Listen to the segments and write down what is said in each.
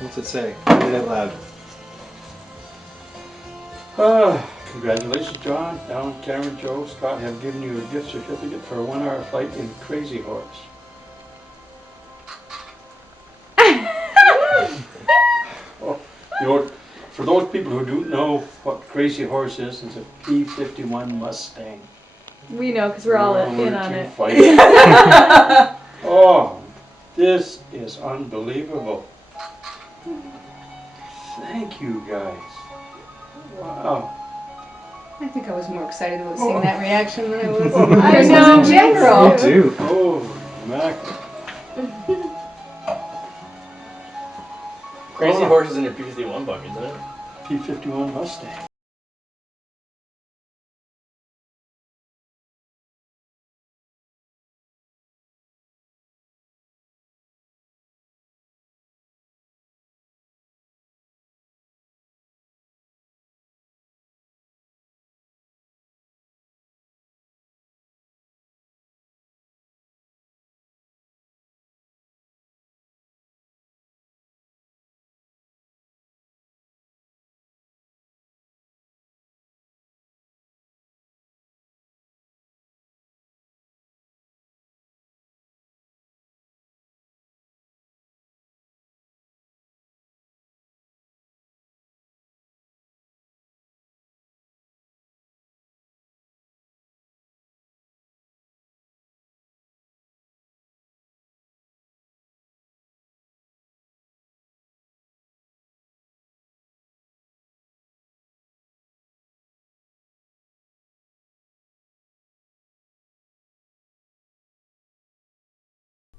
What's it say? Read it out loud. Congratulations, John, Alan, Cameron, Joe, Scott have given you a gift certificate for a 1-hour flight in Crazy Horse. For those people who don't know what Crazy Horse is, it's a P-51 Mustang. We know because we're all in on it. Oh, this is unbelievable. Thank you, guys. Wow. I think I was more excited about seeing that reaction than I was I know, in general. You do. Oh, mackerel. Crazy Horse is in your P-51 bucket, isn't it? P-51 Mustang.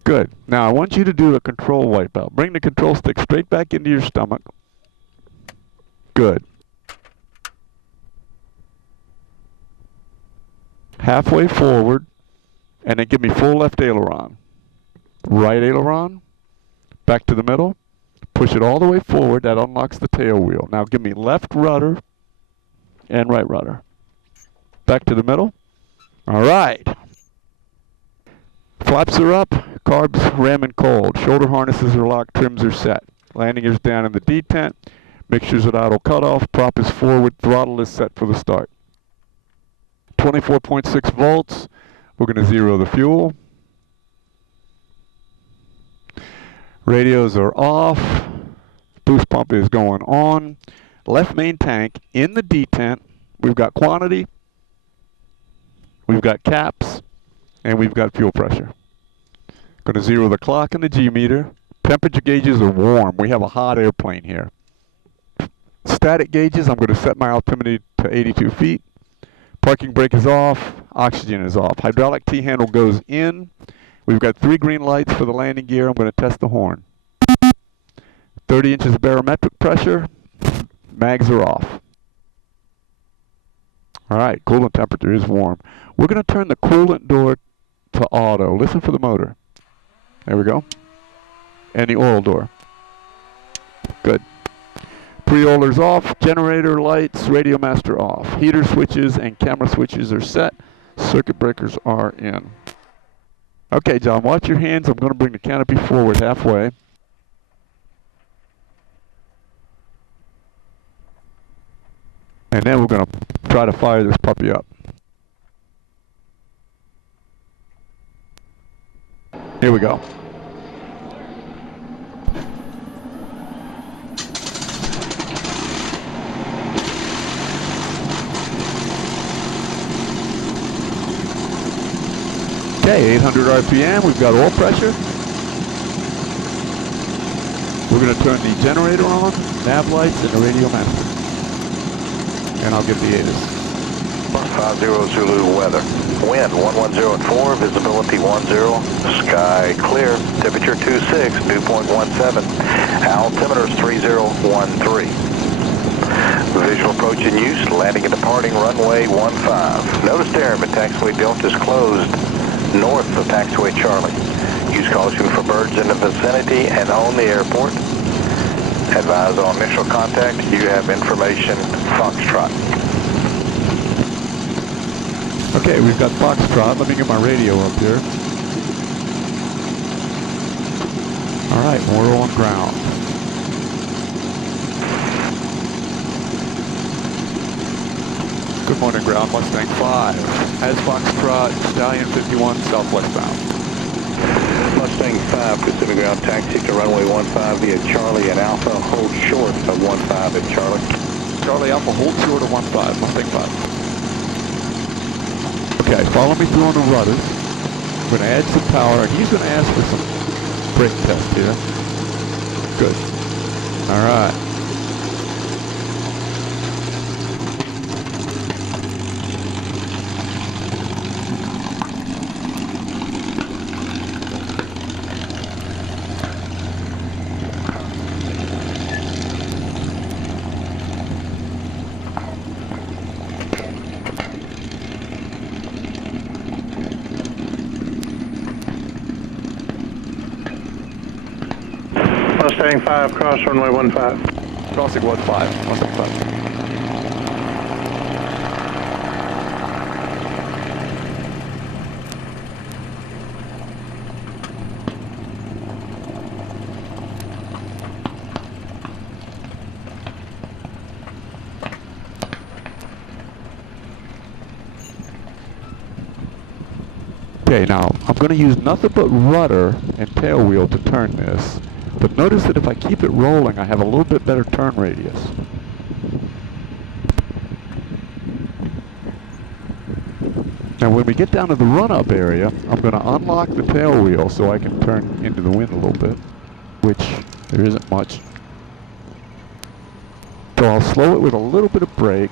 Good. Now I want you to do a control wipeout. Bring the control stick straight back into your stomach. Good. Halfway forward, and then give me full left aileron. Right aileron, back to the middle. Push it all the way forward. That unlocks the tail wheel. Now give me left rudder and right rudder. Back to the middle. All right. Flaps are up, carbs ramming cold, shoulder harnesses are locked, trims are set. Landing gear's down in the detent, mixture's at idle cutoff, prop is forward, throttle is set for the start. 24.6 volts, we're going to zero the fuel. Radios are off, boost pump is going on. Left main tank in the detent, we've got quantity, we've got caps, and we've got fuel pressure. Going to zero the clock and the G meter. Temperature gauges are warm. We have a hot airplane here. Static gauges, I'm going to set my altimeter to 82 feet. Parking brake is off. Oxygen is off. Hydraulic T-handle goes in. We've got 3 green lights for the landing gear. I'm going to test the horn. 30 inches of barometric pressure. Mags are off. All right, coolant temperature is warm. We're going to turn the coolant door to auto. Listen for the motor. There we go. And the oil door. Good. Pre-oiler's off. Generator lights, radio master off. Heater switches and camera switches are set. Circuit breakers are in. Okay, John, watch your hands. I'm going to bring the canopy forward halfway. And then we're going to try to fire this puppy up. Here we go. Okay, 800 RPM, we've got oil pressure. We're going to turn the generator on, nav lights, and the radio master. And I'll get the ATIS. 50 Zulu weather. Wind 110.4, visibility 10, sky clear, temperature 26, dew point 17, altimeter 3013. Visual approach in use, landing and departing runway 15. Notice there, but taxiway Delta is closed north of taxiway Charlie. Use caution for birds in the vicinity and on the airport. Advise on initial contact, you have information, Foxtrot. Okay, we've got Foxtrot. Let me get my radio up here. All right, we're on ground. Good morning, ground Mustang 5. As Foxtrot, Stallion 51, southwest bound. Mustang 5, Kissimmee ground, taxi to runway 15 via Charlie and Alpha, hold short of 15 at Charlie. Charlie Alpha, hold short of 15, Mustang 5. Okay, follow me through on the rudders. I'm going to add some power, and he's going to ask for some brake test here. Good. All right. Mustang 5, cross runway 15. Crossing 15, Mustang 5. Okay, now I'm going to use nothing but rudder and tail wheel to turn this. But notice that if I keep it rolling, I have a little bit better turn radius. Now when we get down to the run-up area, I'm going to unlock the tail wheel so I can turn into the wind a little bit, which there isn't much. So I'll slow it with a little bit of brake.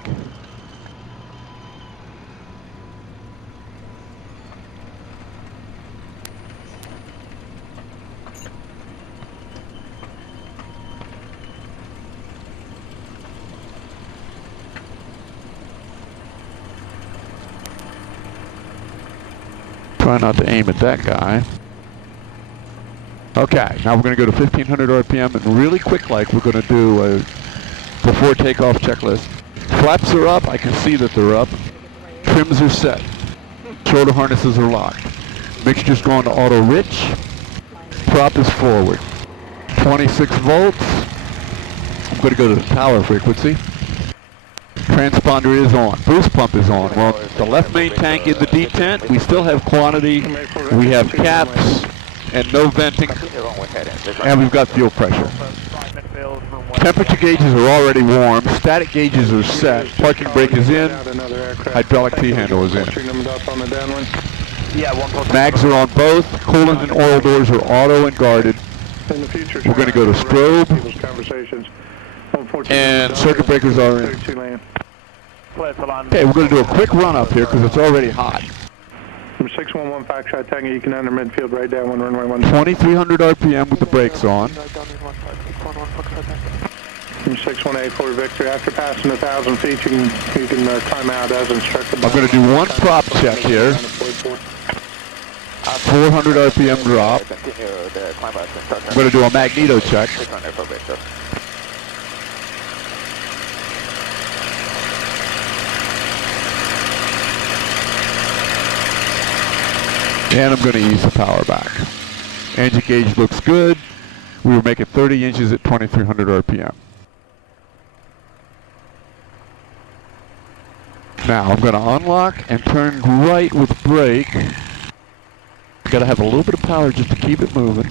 Try not to aim at that guy. Okay, now we're going to go to 1500 RPM, and really quick like we're going to do a before takeoff checklist. Flaps are up, I can see that they're up. Trims are set. Shoulder harnesses are locked. Mixture's going to auto rich. Prop is forward. 26 volts. I'm going to go to the power frequency. Transponder is on. Boost pump is on. Well, the left main tank in the detent. We still have quantity. We have caps and no venting. And we've got fuel pressure. Temperature gauges are already warm. Static gauges are set. Parking brake is in. Hydraulic T-handle is in. Mags are on both. Coolant and oil doors are auto and guarded. We're going to go to strobe. And circuit breakers are in. Okay, we're going to do a quick run up here because it's already hot. From 611 Foxtrot Tango, you can enter midfield right down one runway 1. 2300 RPM with the brakes on. From 6184 Victor, after passing 1,000 feet, you can time out as instructed. I'm going to do one prop check here. 400 RPM drop. I'm going to do a magneto check. And I'm going to ease the power back. Engine gauge looks good. We were making 30 inches at 2300 RPM. Now I'm going to unlock and turn right with brake. Got to have a little bit of power just to keep it moving.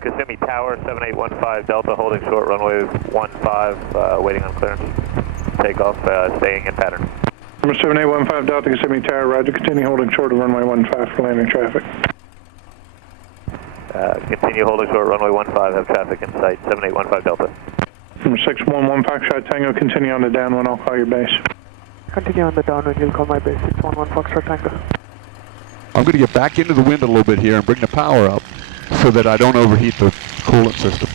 Kissimmee Tower 7815 Delta holding short runway 15 waiting on clearance. Takeoff staying in pattern. Number 7815 Delta Kissimmee Tower, roger, continue holding short of runway 15 for landing traffic. Continue holding short runway 15, have traffic in sight, 7815 Delta. Number 611 Foxtrot Tango, continue on the downwind, I'll call your base. Continue on the downwind, you'll call my base, 611 Foxtrot Tango. I'm going to get back into the wind a little bit here and bring the power up so that I don't overheat the coolant system.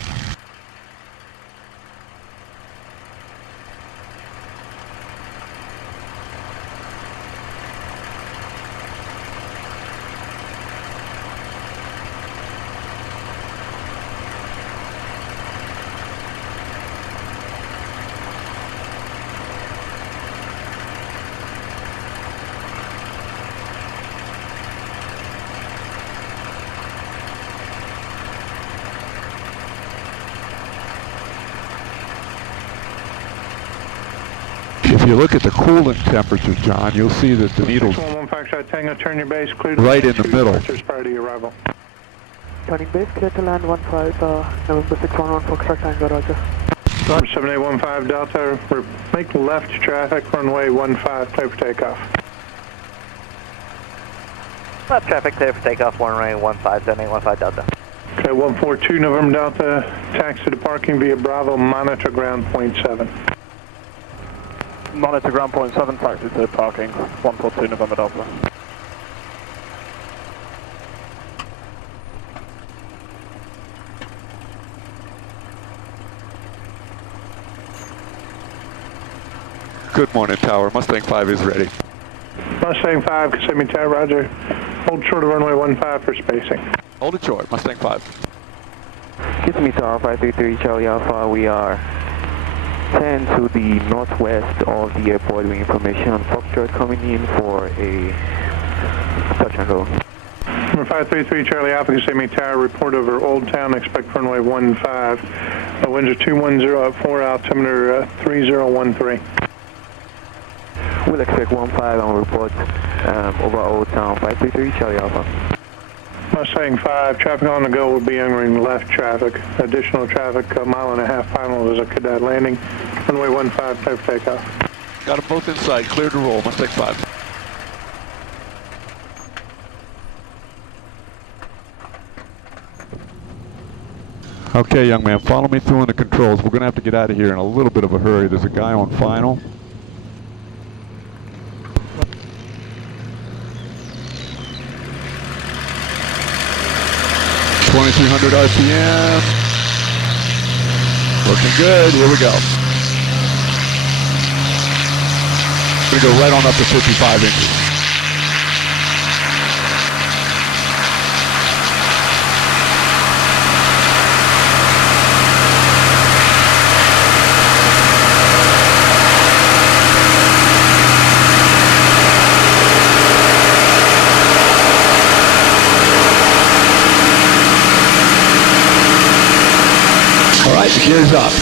If you look at the coolant temperature, John, you'll see that the needle's 611 Tango, turn your base, clear right in the middle. prior to your arrival. Turning base, clear to land 15, November 611 Foxtrot Tango, roger. 7815 Delta, make left traffic, runway 15, clear for takeoff. Left traffic clear for takeoff, runway 15, 7815 Delta. Okay, 142 November Delta, taxi to parking via Bravo, monitor ground point 7. Monitor ground point 7, taxi to parking, 142 November Delta. Good morning, Tower. Mustang 5 is ready. Mustang 5, Kissimmee Tower, roger. Hold short of runway 15 for spacing. Hold it short, Mustang 5. Kissimmee Tower 533 Charlie Alpha, we are 10 to the northwest of the airport with information on Foxtrot coming in for a touch and go. Number 533 Charlie Alpha, Kissimmee Tower, report over Old Town, expect runway 15. Winds are 210 at 4, altimeter 3013. We'll expect 15 on report over Old Town 533 Charlie Alpha. Mustang 5, traffic on the go will be entering left traffic. Additional traffic, a mile and a half final is a cadet landing. Runway 15, clear for takeoff. Got them both inside, clear to roll, Mustang 5. Okay, young man, follow me through on the controls. We're going to have to get out of here in a little bit of a hurry. There's a guy on final. $2,300 RPM. Looking good. Here we go. We're going to go right on up to 55 inches. All right, the gear's up.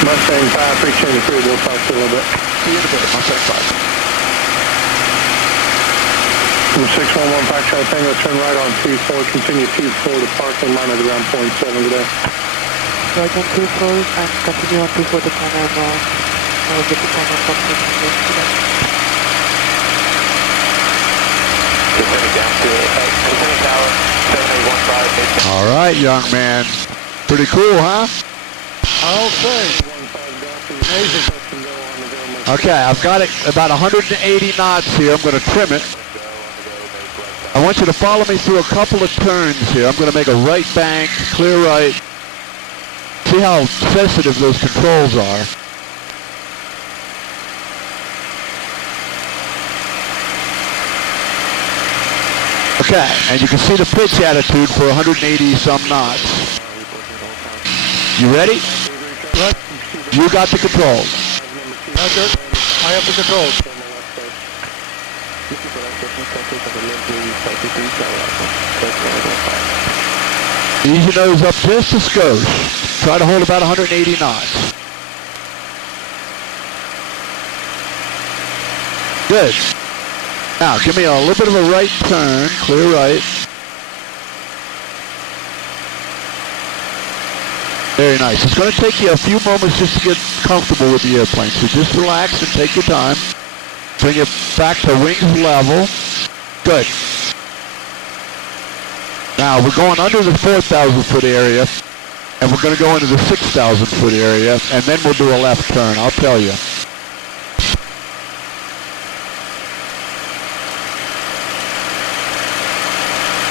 Mustang 5, 323, we'll talk to you a little bit. See you in a bit, Mustang 5. From 611 Foxtrot Tango, turn right on T4, continue T4 to parking, monitor ground point 7 today. Right on T4 and continue on T4 to come on, get to come on Foxtrot Tango. Kissimmee down to Kissimmee Tower, 7815. All right, young man. Pretty cool, huh? I'll say. Okay, I've got it about 180 knots here. I'm going to trim it. I want you to follow me through a couple of turns here. I'm going to make a right bank, clear right. See how sensitive those controls are. Okay, and you can see the pitch attitude for 180 some knots. You ready? Right. You got the controls. Roger. I have the controls. Ease your nose up just a skosh. Try to hold about 180 knots. Good. Now, give me a little bit of a right turn, clear right. Very nice. It's going to take you a few moments just to get comfortable with the airplane, so just relax and take your time. Bring it back to wings level. Good. Now, we're going under the 4,000 foot area, and we're going to go into the 6,000 foot area, and then we'll do a left turn, I'll tell you.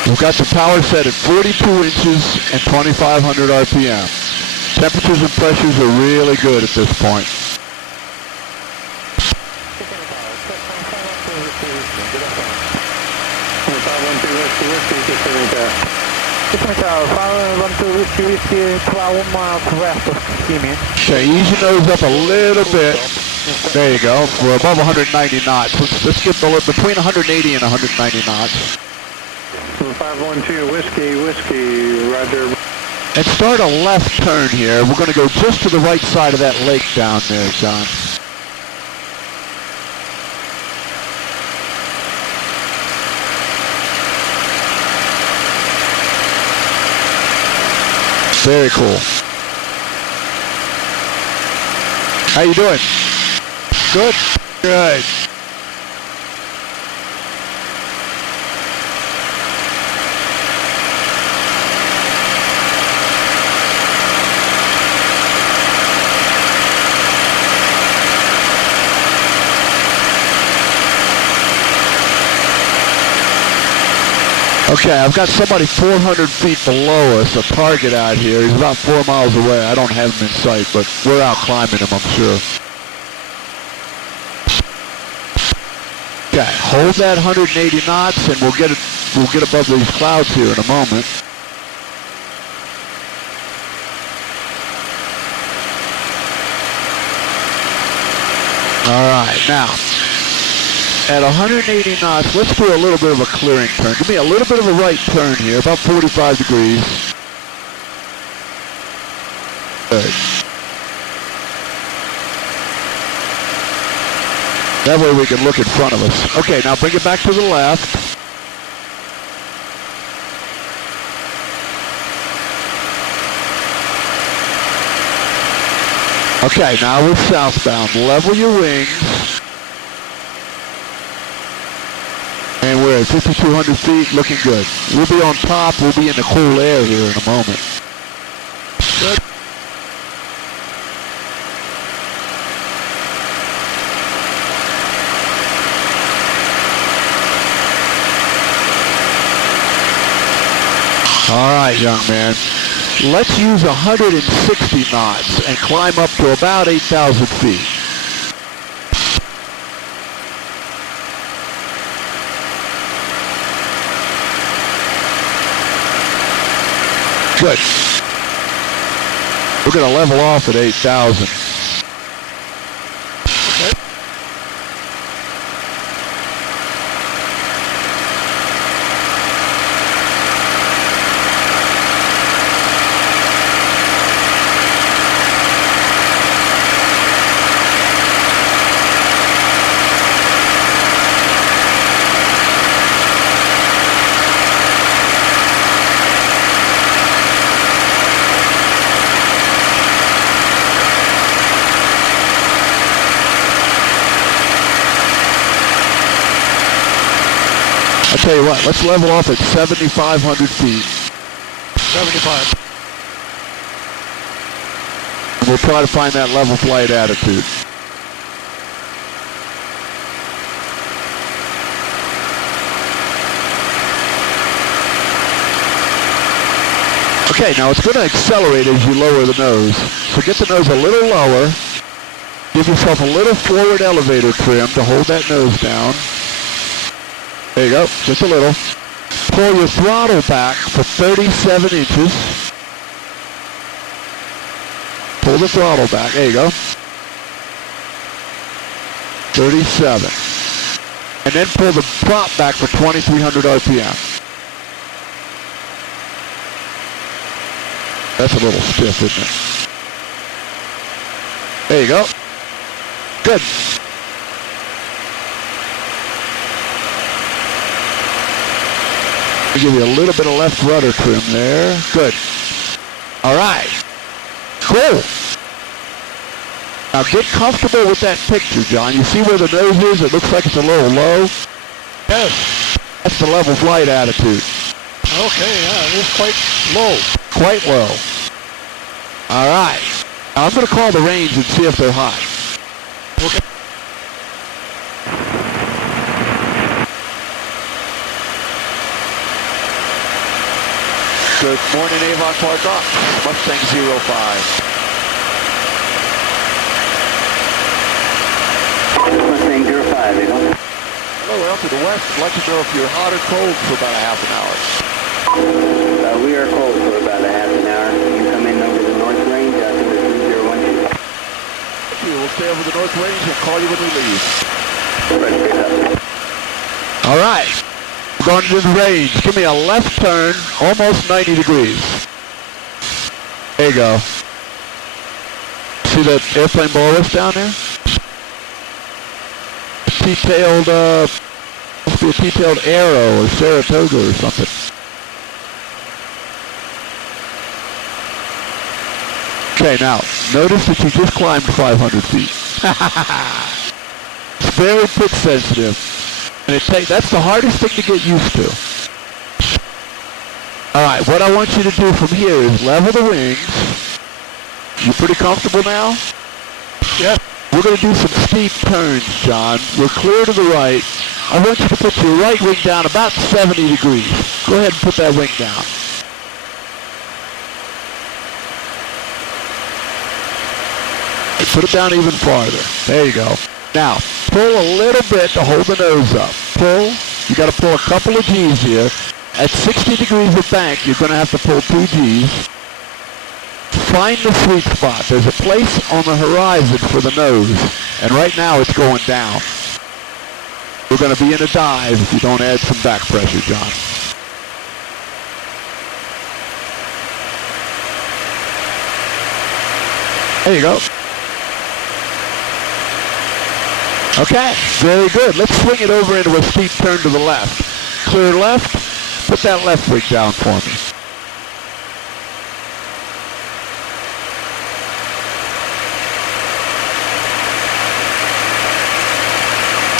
We've got the power set at 42 inches and 2,500 RPM. Temperatures and pressures are really good at this point. Kissimmee Tower, 512 Whiskey, 12 miles west of Kissimmee. Okay, ease your nose up a little bit. There you go. We're above 190 knots. Let's get between 180 and 190 knots. 512 Whiskey, roger. And start a left turn here. We're going to go just to the right side of that lake down there, John. Very cool. How you doing? Good? Good. Okay, I've got somebody 400 feet below us, a target out here. He's about 4 miles away. I don't have him in sight, but we're out climbing him, I'm sure. Okay, hold that 180 knots, and we'll get above these clouds here in a moment. All right, now. At 180 knots, let's do a little bit of a clearing turn. Give me a little bit of a right turn here, about 45 degrees. Good. That way we can look in front of us. Okay, now bring it back to the left. Okay, now we're southbound. Level your wings. And we're at 5,200 feet, looking good. We'll be on top, we'll be in the cool air here in a moment. Good. All right, young man. Let's use 160 knots and climb up to about 8,000 feet. Good. We're going to level off at 8,000. Okay. I'll tell you what, let's level off at 7,500 feet. 75. We'll try to find that level flight attitude. Okay, now it's going to accelerate as you lower the nose. So get the nose a little lower. Give yourself a little forward elevator trim to hold that nose down. There you go, just a little. Pull your throttle back for 37 inches. Pull the throttle back, there you go. 37. And then pull the prop back for 2,300 RPM. That's a little stiff, isn't it? There you go. Good. I'll give you a little bit of left rudder trim there. Good. All right. Cool. Now get comfortable with that picture, John. You see where the nose is? It looks like it's a little low. Yes. That's the level flight attitude. Okay, yeah, it is quite low. Quite low. All right. Now I'm going to call the range and see if they're high. Okay. Good morning, Avon Park Ops. Mustang 05. well to the west. I'd like to know if you're hot or cold for about a half an hour. We are cold for about a half an hour. You come in over the north range, altimeter 3012. Thank you. We'll stay over the north range. We'll call you when we leave. Ready, pick up. All right. Going to the range. Give me a left turn, almost 90 degrees. There you go. See that airplane bolus down there? T-tailed, must be a T-tailed arrow or Saratoga or something. Okay, now, notice that you just climbed 500 feet. It's very pitch sensitive. And that's the hardest thing to get used to. All right, what I want you to do from here is level the wings. You pretty comfortable now? Yes. We're going to do some steep turns, John. We're clear to the right. I want you to put your right wing down about 70 degrees. Go ahead and put that wing down. Put it down even farther. There you go. Now, pull a little bit to hold the nose up. Pull. You got to pull a couple of G's here. At 60 degrees of bank, you're going to have to pull 2 G's. Find the sweet spot. There's a place on the horizon for the nose, and right now it's going down. We're going to be in a dive if you don't add some back pressure, John. There you go. Okay, very good. Let's swing it over into a steep turn to the left. Clear left. Put that left wing down for me.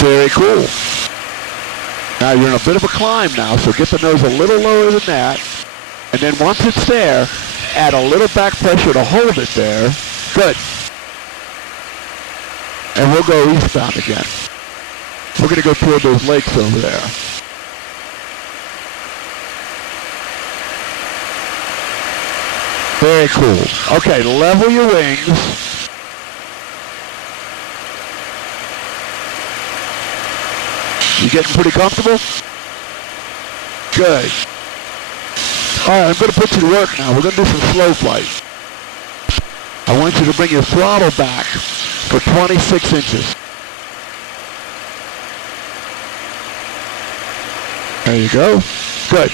Very cool. Now you're in a bit of a climb now, so get the nose a little lower than that. And then once it's there, add a little back pressure to hold it there. Good. And we'll go eastbound again. We're going to go toward those lakes over there. Very cool. Okay, level your wings. You getting pretty comfortable? Good. All right, I'm going to put you to work now. We're going to do some slow flight. I want you to bring your throttle back for 26 inches. There you go. Good.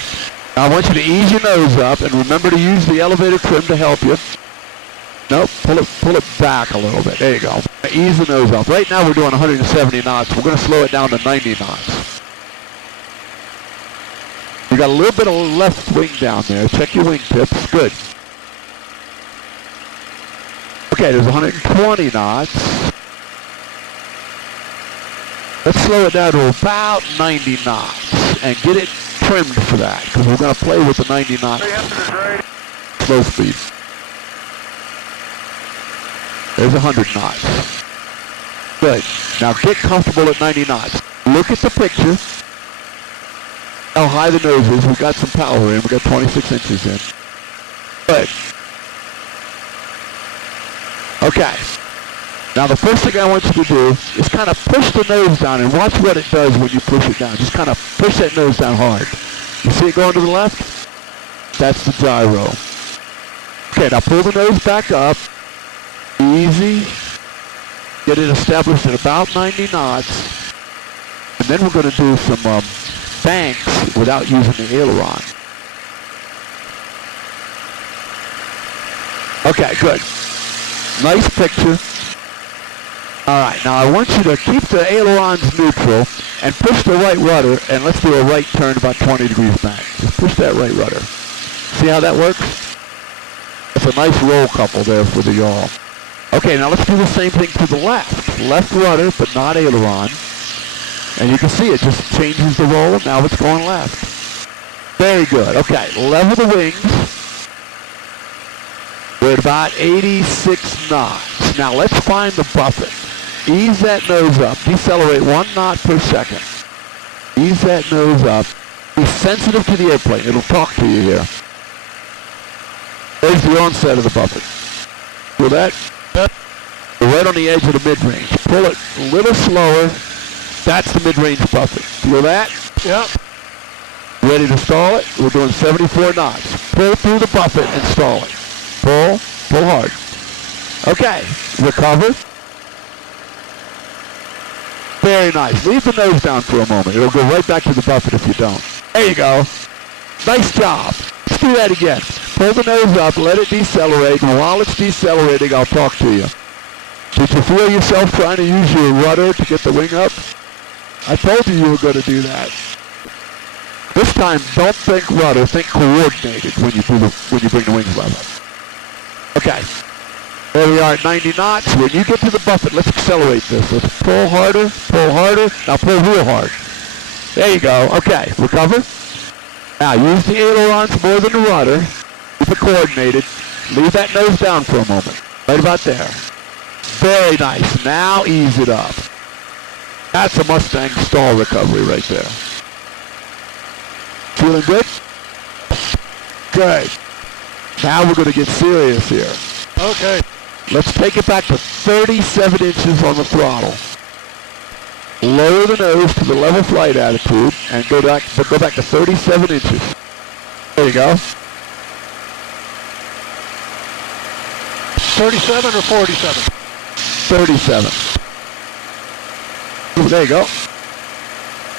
Now I want you to ease your nose up and remember to use the elevator trim to help you. Nope, pull it back a little bit. There you go. Ease the nose up. Right now we're doing 170 knots. We're going to slow it down to 90 knots. You got a little bit of left wing down there. Check your wing tips. Good. Okay, there's 120 knots. Let's slow it down to about 90 knots and get it trimmed for that because we're going to play with the 90 knot slow speed. There's 100 knots. Good. Now get comfortable at 90 knots. Look at the picture. How high the nose is. We've got some power in. We've got 26 inches in. Good. Okay. Now the first thing I want you to do is kind of push the nose down and watch what it does when you push it down. Just kind of push that nose down hard. You see it going to the left? That's the gyro. Okay, now pull the nose back up. Easy. Get it established at about 90 knots. And then we're going to do some banks without using the aileron. Okay, good. Nice picture. All right, now I want you to keep the ailerons neutral and push the right rudder, and let's do a right turn about 20 degrees back. Just push that right rudder. See how that works? It's a nice roll couple there for the yaw. Okay, now let's do the same thing to the left. Left rudder, but not aileron. And you can see it just changes the roll. Now it's going left. Very good. Okay, level the wings. We're at about 86 knots. Now let's find the buffet. Ease that nose up. Decelerate 1 knot per second. Ease that nose up. Be sensitive to the airplane. It'll talk to you here. There's the onset of the buffet. Feel that? We're right on the edge of the mid-range. Pull it a little slower. That's the mid-range buffet. Feel that? Yep. Ready to stall it? We're doing 74 knots. Pull through the buffet and stall it. Pull hard. Okay, recover. Very nice. Leave the nose down for a moment. It'll go right back to the buffet if you don't. There you go. Nice job. Let's do that again. Pull the nose up, let it decelerate, and while it's decelerating, I'll talk to you. Did you feel yourself trying to use your rudder to get the wing up? I told you were going to do that. This time, don't think rudder, think coordinated when you bring the wings level. Okay. There we are at 90 knots. When you get to the buffet, let's accelerate this. Let's pull harder, pull harder. Now pull real hard. There you go. Okay, recover. Now use the ailerons more than the rudder. Keep it coordinated. Leave that nose down for a moment. Right about there. Very nice. Now ease it up. That's a Mustang stall recovery right there. Feeling good? Good. Now we're going to get serious here. Okay. Let's take it back to 37 inches on the throttle. Lower the nose to the level flight attitude and go back to 37 inches. There you go. 37 or 47? 37. There you go.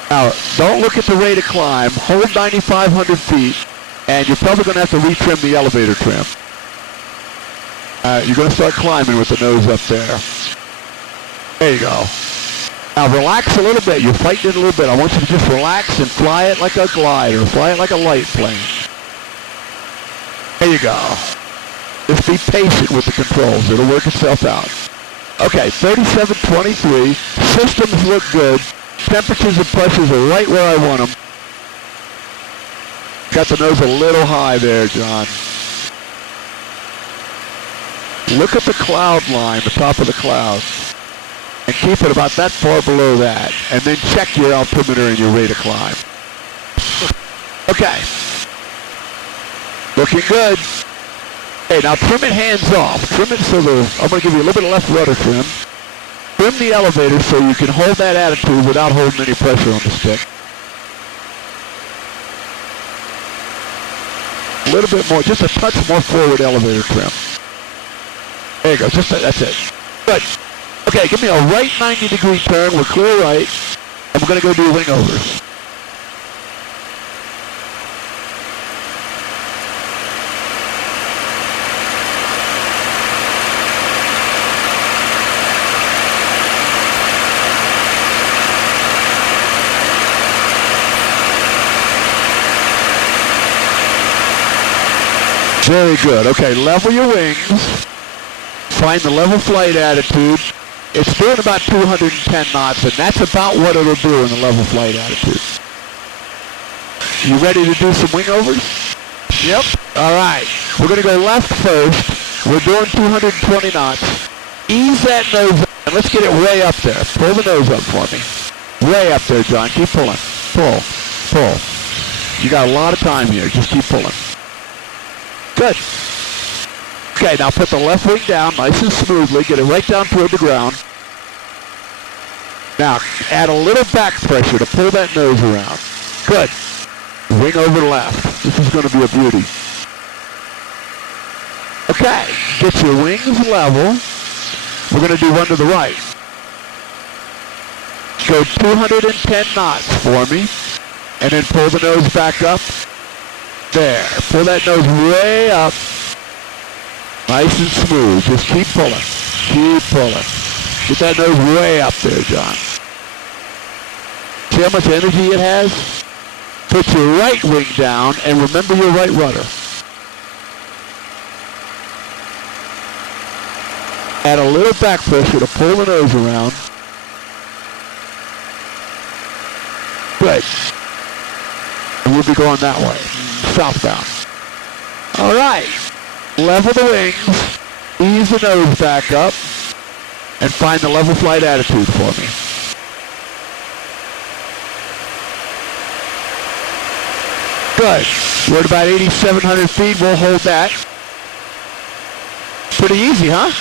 Now, don't look at the rate of climb. Hold 9,500 feet, and you're probably going to have to retrim the elevator trim. You're going to start climbing with the nose up there. There you go. Now relax a little bit. You're fighting it a little bit. I want you to just relax and fly it like a glider. Fly it like a light plane. There you go. Just be patient with the controls. It'll work itself out. Okay, 3723. Systems look good. Temperatures and pressures are right where I want them. Got the nose a little high there, John. Look at the cloud line, the top of the cloud, and keep it about that far below that, and then check your altimeter and your rate of climb. Okay. Looking good. Okay, now trim it hands off. Trim it so I'm going to give you a little bit of left rudder trim. Trim the elevator so you can hold that attitude without holding any pressure on the stick. A little bit more, just a touch more forward elevator trim. There you go, that's it. Good. Okay, give me a right 90-degree turn. We're clear right. And we're going to go do wing overs. Very good. Okay, level your wings. Find the level flight attitude. It's doing about 210 knots, and that's about what it'll do in the level flight attitude. You ready to do some wing overs? Yep. All right. We're going to go left first. We're doing 220 knots. Ease that nose up, and let's get it way up there. Pull the nose up for me. Way up there, John. Keep pulling. Pull. Pull. You got a lot of time here. Just keep pulling. Good. Okay, now put the left wing down nice and smoothly. Get it right down toward the ground. Now, add a little back pressure to pull that nose around. Good. Wing over left. This is going to be a beauty. Okay, get your wings level. We're going to do one to the right. Go 210 knots for me, and then pull the nose back up. There. Pull that nose way up. Nice and smooth. Just keep pulling. Keep pulling. Get that nose way up there, John. See how much energy it has? Put your right wing down and remember your right rudder. Add a little back pressure to pull the nose around. Good. And we'll be going that way. Southbound. All right. Level the wings, ease the nose back up, and find the level flight attitude for me. Good. We're at about 8,700 feet. We'll hold that. Pretty easy, huh?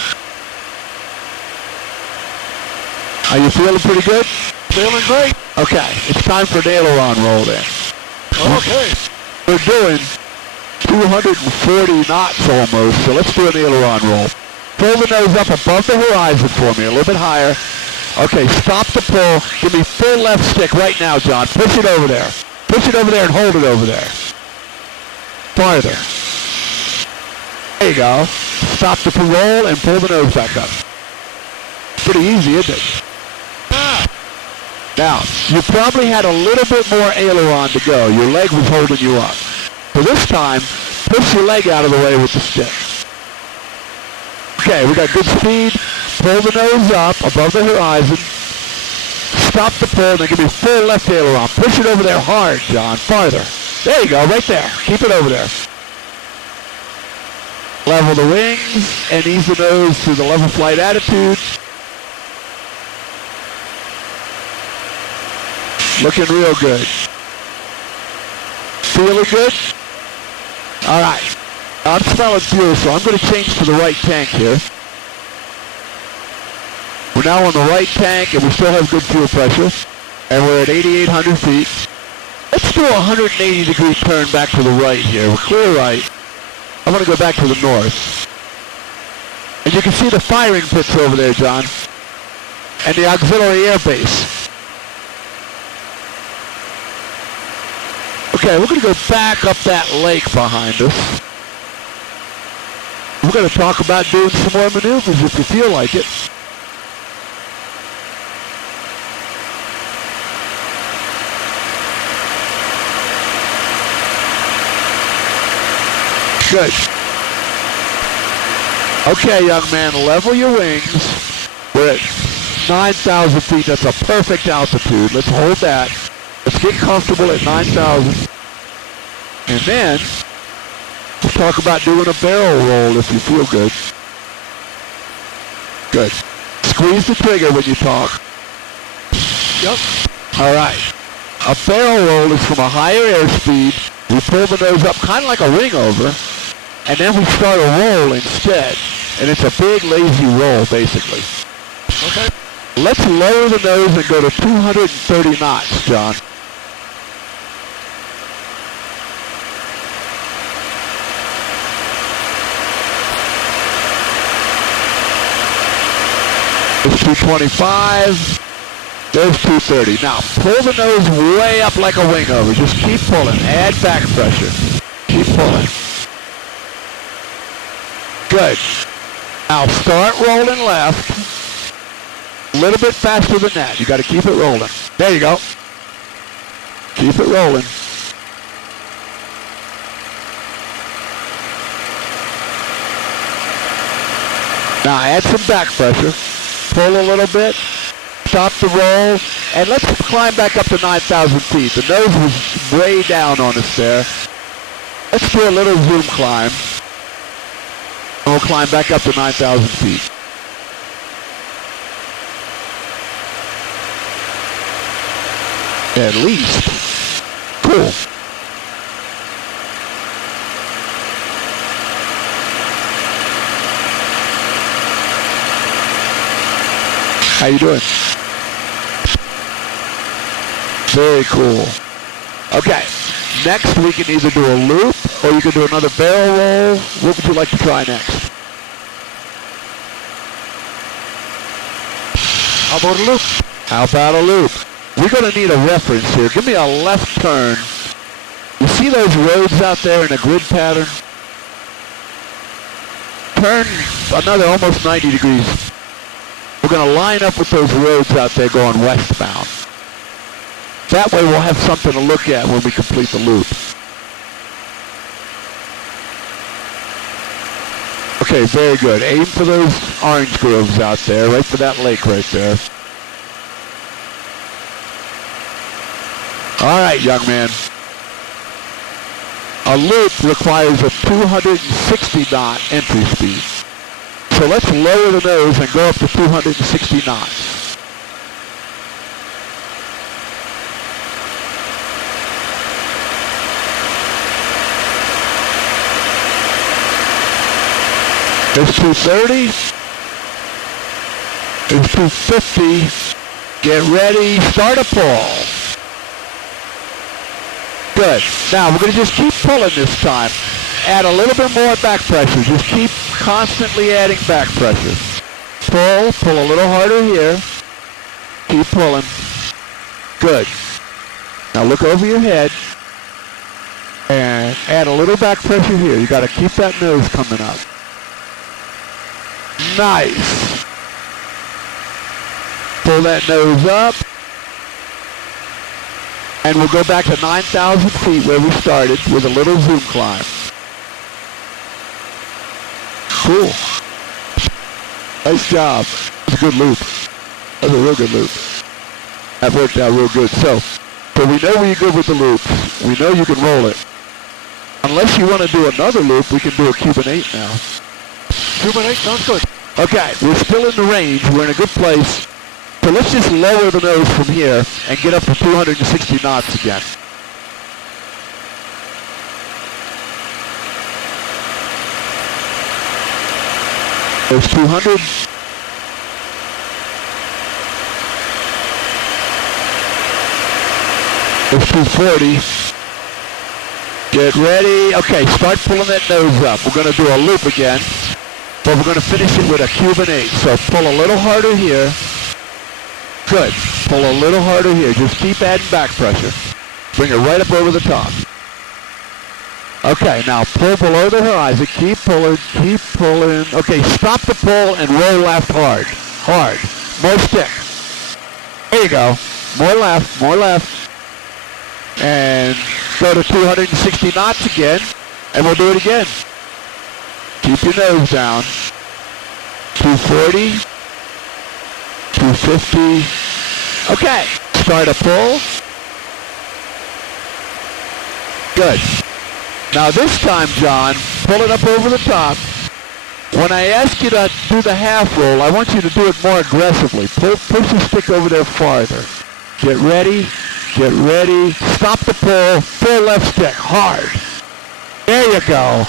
Are you feeling pretty good? Feeling great. Okay, it's time for an aileron roll then. Okay. We're doing 240 knots almost, so let's do an aileron roll. Pull the nose up above the horizon for me, a little bit higher. Okay, stop the pull. Give me full left stick right now, John. Push it over there. Push it over there and hold it over there. Farther. There you go. Stop the roll and pull the nose back up. Pretty easy, isn't it? Now, you probably had a little bit more aileron to go. Your leg was holding you up. So this time, push your leg out of the way with the stick. Okay, we got good speed. Pull the nose up above the horizon. Stop the pull, then give me full left aileron. Push it over there hard, John. Farther. There you go, right there. Keep it over there. Level the wings and ease the nose to the level flight attitude. Looking real good. Feeling good? All right. I'm smelling fuel, so I'm going to change to the right tank here. We're now on the right tank, and we still have good fuel pressure. And we're at 8,800 feet. Let's do a 180-degree turn back to the right here. We're clear right. I'm going to go back to the north. And you can see the firing pits over there, John. And the auxiliary air base. Okay, we're going to go back up that lake behind us. We're going to talk about doing some more maneuvers if you feel like it. Good. Okay, young man, level your wings. We're at 9,000 feet. That's a perfect altitude. Let's hold that. Let's get comfortable at 9,000. And then, we'll talk about doing a barrel roll if you feel good. Good. Squeeze the trigger when you talk. Yep. All right. A barrel roll is from a higher airspeed. We pull the nose up kind of like a ring over, and then we start a roll instead. And it's a big, lazy roll, basically. Okay. Let's lower the nose and go to 230 knots, John. There's 225. There's 230. Now, pull the nose way up like a wing over. Just keep pulling. Add back pressure. Keep pulling. Good. Now, start rolling left. A little bit faster than that. You got to keep it rolling. There you go. Keep it rolling. Now, add some back pressure. Pull a little bit. Stop the roll, and let's climb back up to 9,000 feet. The nose was way down on us there. Let's do a little zoom climb. And we'll climb back up to 9,000 feet. At least. Cool. How you doing? Very cool. Okay, next we can either do a loop or you can do another barrel roll. What would you like to try next? How about a loop? How about a loop? We're going to need a reference here. Give me a left turn. You see those roads out there in a grid pattern? Turn another almost 90 degrees. We're going to line up with those roads out there going westbound. That way we'll have something to look at when we complete the loop. Okay, very good. Aim for those orange groves out there, right for that lake right there. All right, young man. A loop requires a 260 knot entry speed. So let's lower the nose and go up to 260 knots. There's 230. There's 250. Get ready, start a pull. Good. Now we're going to just keep pulling this time. Add a little bit more back pressure. Just keep constantly adding back pressure. Pull a little harder here. Keep pulling. Good. Now look over your head and add a little back pressure here. You got to keep that nose coming up. Nice. Pull that nose up. And we'll go back to 9,000 feet where we started with a little zoom climb. Cool. Nice job. That's a good loop. That's a real good loop. That worked out real good. So we know you're good with the loops. We know you can roll it. Unless you want to do another loop, we can do a Cuban 8 now. Cuban 8 sounds good. Okay, we're still in the range. We're in a good place. So let's just lower the nose from here and get up to 260 knots again. There's 200. There's 240. Get ready. Okay, start pulling that nose up. We're going to do a loop again, but we're going to finish it with a Cuban 8. So pull a little harder here. Good. Pull a little harder here. Just keep adding back pressure. Bring it right up over the top. Okay, now pull below the horizon. Keep pulling. Keep pulling. Okay, stop the pull and roll left hard. Hard. More stick. There you go. More left. More left. And go to 260 knots again. And we'll do it again. Keep your nose down. 240. 250. Okay, start a pull. Good. Now this time, John, pull it up over the top. When I ask you to do the half roll, I want you to do it more aggressively. Push the stick over there farther. Get ready. Get ready. Stop the pull. Pull left stick hard. There you go.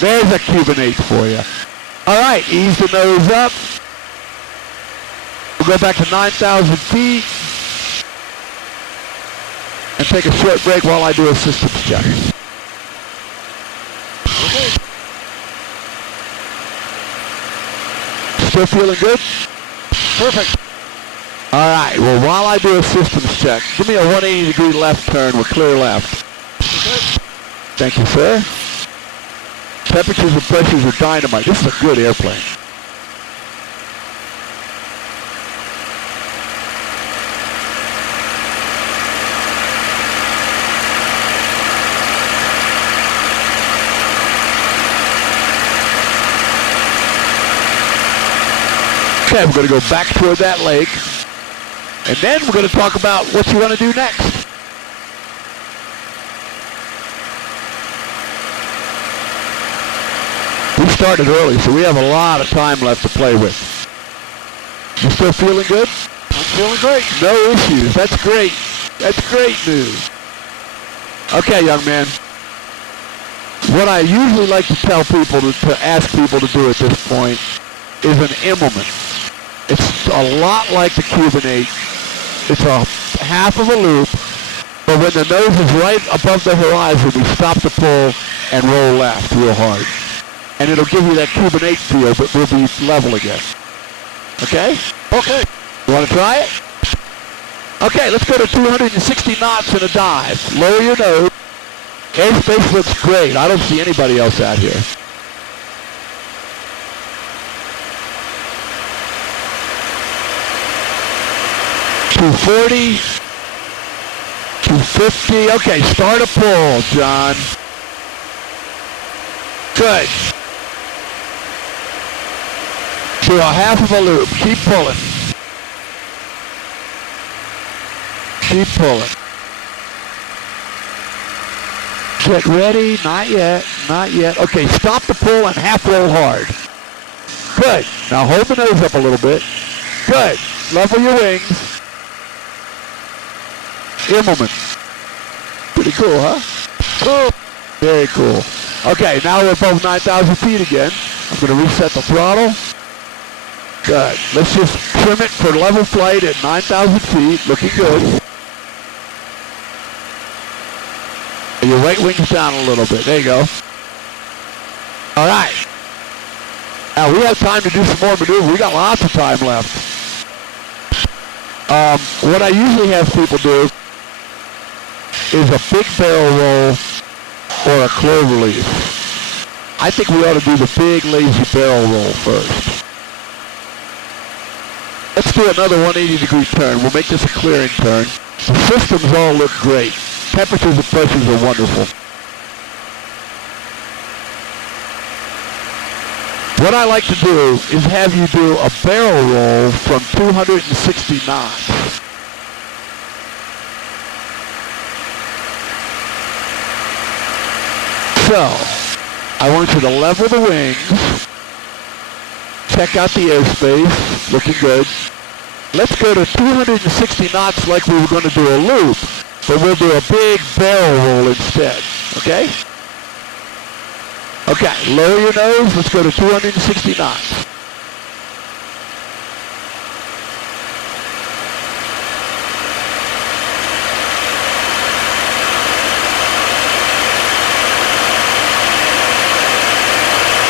There's a Cuban 8 for you. All right, ease the nose up. We'll go back to 9,000 feet and take a short break while I do a systems check. Okay. Still feeling good? Perfect. All right, well, while I do a systems check, give me a 180-degree left turn with clear left. Okay. Thank you, sir. Temperatures and pressures are dynamite. This is a good airplane. Okay, we're going to go back toward that lake, and then we're going to talk about what you want to do next. We started early, so we have a lot of time left to play with. You still feeling good? I'm feeling great. No issues. That's great. That's great news. Okay, young man. What I usually like to tell people, to ask people to do at this point, is an Immelman. It's a lot like the Cuban 8. It's a half of a loop, but when the nose is right above the horizon, we stop the pull and roll left real hard. And it'll give you that Cuban 8 feel, but we'll be level again. Okay? Okay. You want to try it? Okay, let's go to 260 knots in a dive. Lower your nose. Airspace looks great. I don't see anybody else out here. $240, $250. Okay, start a pull, John. Good. Do a half of a loop. Keep pulling. Keep pulling. Get ready. Not yet. Not yet. Okay, stop the pull and half roll hard. Good. Now hold the nose up a little bit. Good. Level your wings. Immelman. Pretty cool, huh? Cool. Very cool. Okay, now we're above 9,000 feet again. I'm going to reset the throttle. Good. Let's just trim it for level flight at 9,000 feet. Looking good. Your right wing's down a little bit. There you go. All right. Now we have time to do some more maneuver. We got lots of time left. What I usually have people do is a big barrel roll or a clover leaf. I think we ought to do the big lazy barrel roll first. Let's do another 180-degree turn. We'll make this a clearing turn. The systems all look great. Temperatures and pressures are wonderful. What I like to do is have you do a barrel roll from 260 knots. So, I want you to level the wings. Check out the airspace. Looking good. Let's go to 260 knots like we were going to do a loop, but we'll do a big barrel roll instead, okay? Okay, lower your nose, let's go to 260 knots.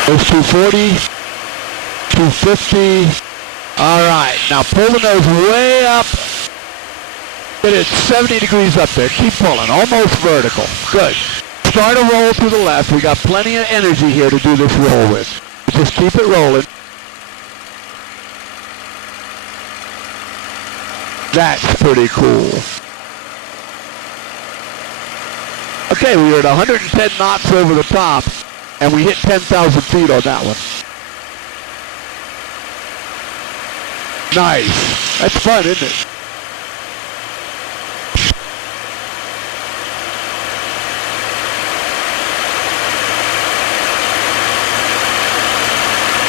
There's 240, 250. All right, now pull the nose way up. Get it 70 degrees up there. Keep pulling, almost vertical. Good. Start a roll to the left. We got plenty of energy here to do this roll with. Just keep it rolling. That's pretty cool. Okay, we were at 110 knots over the top, and we hit 10,000 feet on that one. Nice. That's fun, isn't it?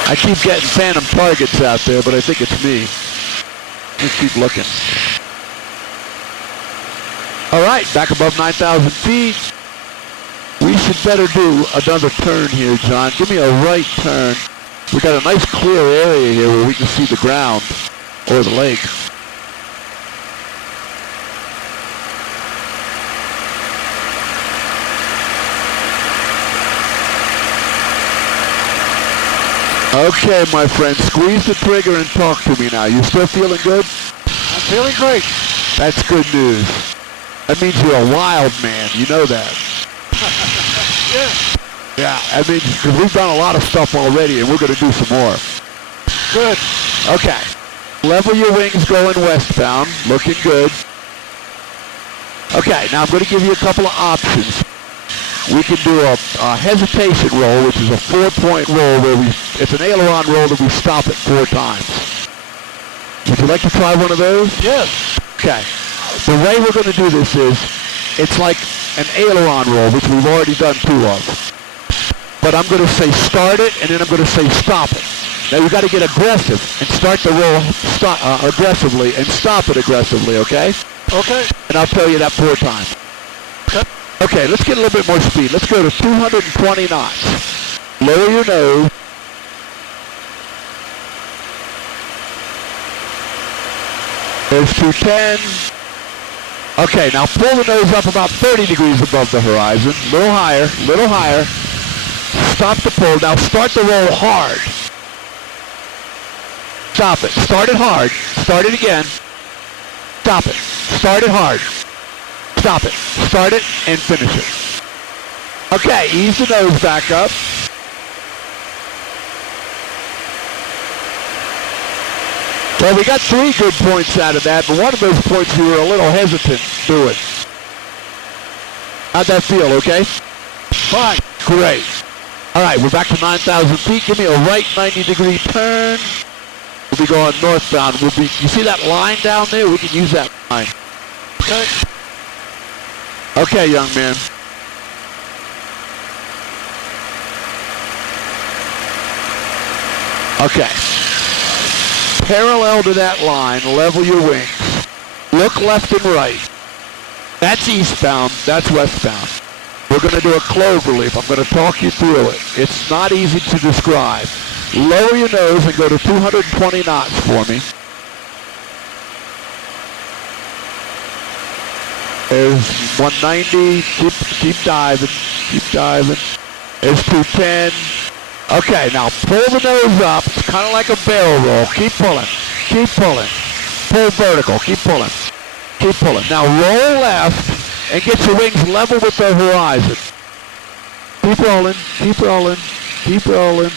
I keep getting phantom targets out there, but I think it's me. Just keep looking. All right, back above 9,000 feet. We should better do another turn here, John. Give me a right turn. We got a nice clear area here where we can see the ground or the lake. Okay, my friend, squeeze the trigger and talk to me now. You still feeling good? I'm feeling great. That's good news. That means you're a wild man. You know that. Yeah. Yeah, I mean, because we've done a lot of stuff already, and we're going to do some more. Good. Okay. Level your wings going westbound. Looking good. Okay, now I'm going to give you a couple of options. We can do a hesitation roll, which is a 4-point roll where it's an aileron roll that we stop it 4 times. Would you like to try one of those? Yes. Okay. The way we're going to do this is, it's like an aileron roll, which we've already done 2 of. But I'm going to say start it, and then I'm going to say stop it. Now you've got to get aggressive and start the roll aggressively and stop it aggressively, okay? Okay. And I'll tell you that 4 times. Okay. Okay, let's get a little bit more speed. Let's go to 220 knots. Lower your nose. There's 210. Okay, now pull the nose up about 30 degrees above the horizon. Little higher, little higher. Stop the pull. Now start the roll hard. Stop it. Start it hard. Start it again. Stop it. Start it hard. Stop it. Start it and finish it. Okay, ease the nose back up. Well, we got 3 good points out of that, but one of those points you were a little hesitant doing. How'd that feel, okay? Fine. Great. All right, we're back to 9,000 feet. Give me a right 90-degree turn. We'll be going northbound. You see that line down there? We can use that line. Okay. Okay, young man. Okay. Parallel to that line, level your wings. Look left and right. That's eastbound, that's westbound. We're going to do a clover leaf. I'm going to talk you through it. It's not easy to describe. lower your nose and go to 220 knots for me. There's 190, keep diving, keep diving. There's 210. Okay, now pull the nose up. It's kind of like a barrel roll. Keep pulling, keep pulling. Pull vertical, keep pulling, keep pulling. Now roll left and get your wings level with the horizon. Keep rolling, keep rolling, keep rolling.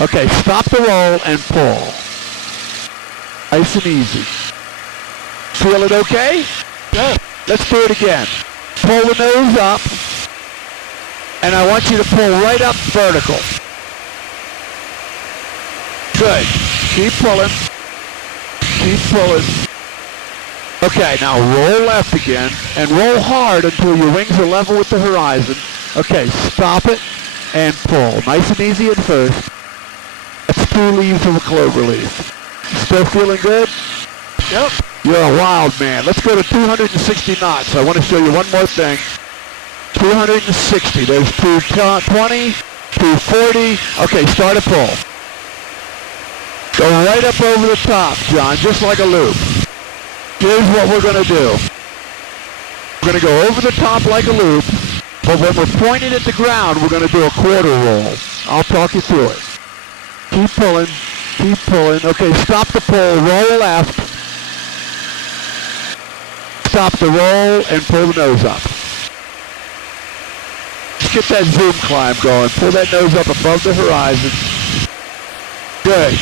Okay, stop the roll and pull. Nice and easy. Feel it okay? Yeah. Let's do it again. Pull the nose up, and I want you to pull right up vertical. Good. Keep pulling. Keep pulling. Okay, now roll left again, and roll hard until your wings are level with the horizon. Okay, stop it and pull. Nice and easy at first. That's 2 leaves of a clover leaf. Still feeling good? Yep. You're a wild man. Let's go to 260 knots. I want to show you one more thing. 260. There's 220, 240. Okay, start a pull. Go right up over the top, John, just like a loop. Here's what we're going to do. We're going to go over the top like a loop, but when we're pointing at the ground, we're going to do a quarter roll. I'll talk you through it. Keep pulling, keep pulling. Okay, stop the pull, roll left. Stop the roll and pull the nose up. Let's get that zoom climb going. Pull that nose up above the horizon. Good.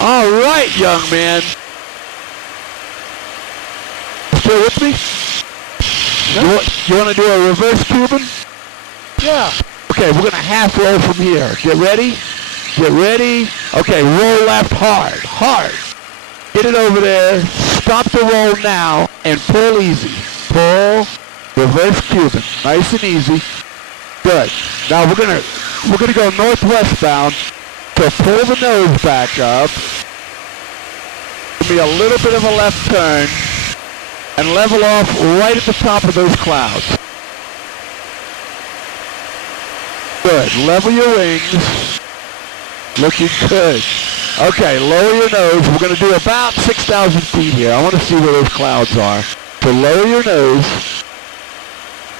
All right, young man. Still with me? Yep. You want to do a reverse Cuban? Yeah. Okay, we're going to half roll from here. Get ready? Get ready. Okay, roll left hard, hard. Get it over there. Stop the roll now and pull easy. Pull, reverse Cuban. Nice and easy. Good. Now we're gonna go northwest bound. So pull the nose back up. Give me a little bit of a left turn and level off right at the top of those clouds. Good. Level your wings. Looking good. Okay, lower your nose. We're going to do about 6,000 feet here. I want to see where those clouds are. So lower your nose.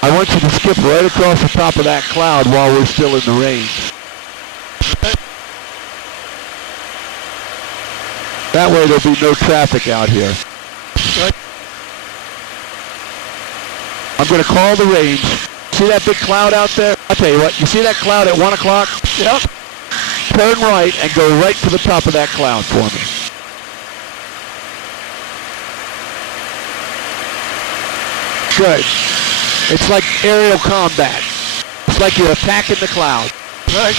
I want you to skip right across the top of that cloud while we're still in the range. That way there'll be no traffic out here. I'm going to call the range. See that big cloud out there? I'll tell you what, you see that cloud at 1 o'clock? Yep. Turn right and go right to the top of that cloud for me. Good. It's like aerial combat. It's like you're attacking the cloud. Right.